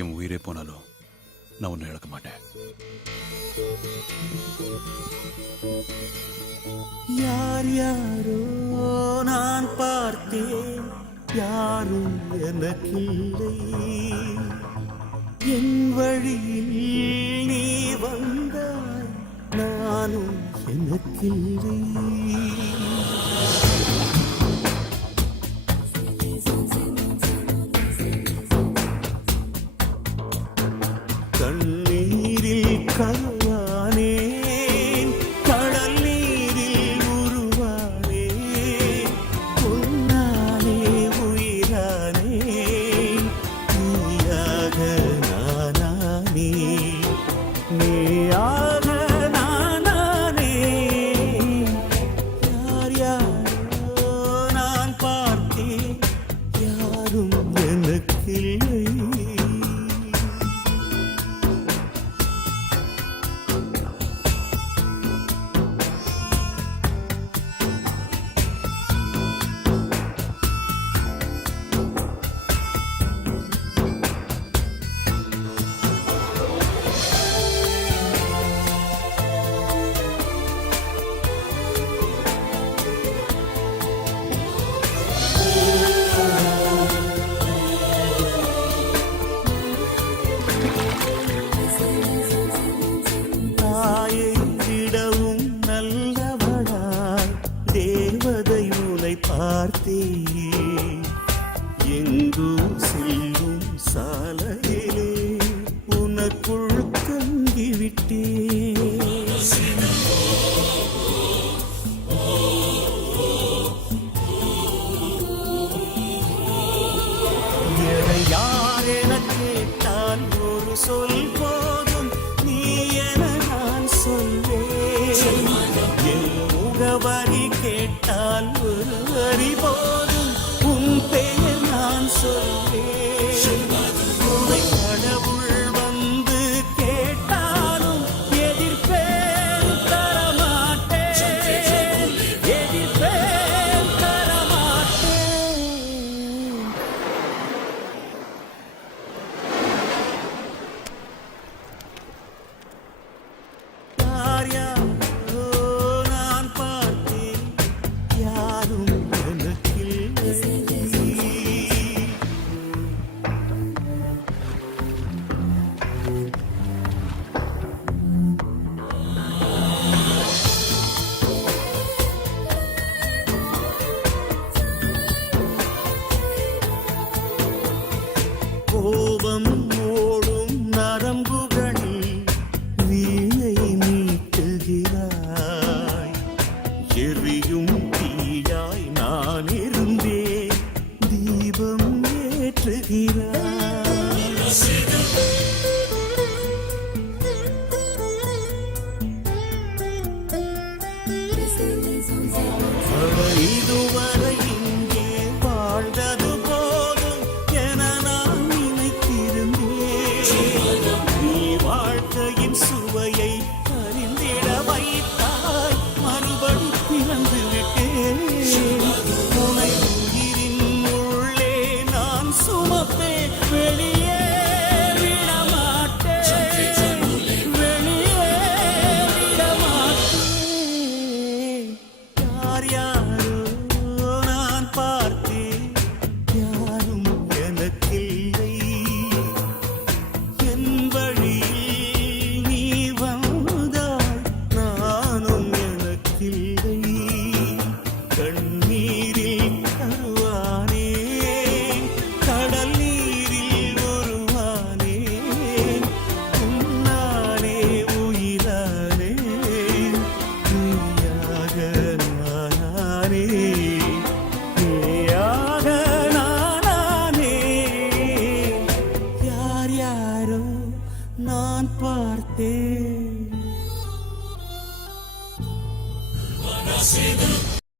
என் உயிரே போனாலும் நான் ஒன்னும் இழக்க மாட்டேன். யார் யாரோ நான் பார்த்தேன், யாரும் எனக்கில்லை. என் வழியில் நீ வந்தாய், நானும் எனக்கில்லை. கண்ணீரில் கருவானேன், கடல் நீரில் உருவானேன், பொன்னானே உயிரானேன், நீயாக நானானே, நீயாக நானானே. யார் யாரோ நான் பார்த்தேன், யாரும் எனக்கில்லை. பார்த்தே எங்கோ செல்லும் சாலையிலே உனக்குள் தங்கிவிட்டே. யார் என கேட்டால் ஒரு சொல் போதும், நீ என நான் சொல்வேன். என் முகவரி கேட்டால் ஒரு வரி போதும், உன் பெயர் நான் சொல்வேன். உன்னை கடவுள் வந்து கேட்டாலும் எதிர்ப்பேன் தரமாட்டேன், எதிர்ப்பேன் தரமாட்டேன். யார் யாரோ நான் பார்த்தேன், யாரும் எனக்கில்லை. கோபம் ஓடும் நரம்புகளில் வீணை மீட்டுகிறாய். எரியும் தீயாய் நான் இருந்தேன், தீபம் ஏற்றுகிறாய். இதுவரை இங்கே வாழ்ந்தது போதும் என நான் நினைத்திருந்தேன். நீ வாழ்க்கையின் சுவையை அறிந்திட வைத்தாய், மறுபடி பிறந்து விட்டேன். உனை உயிரின் உள்ளே நான் சுமப்பேன், வெளியே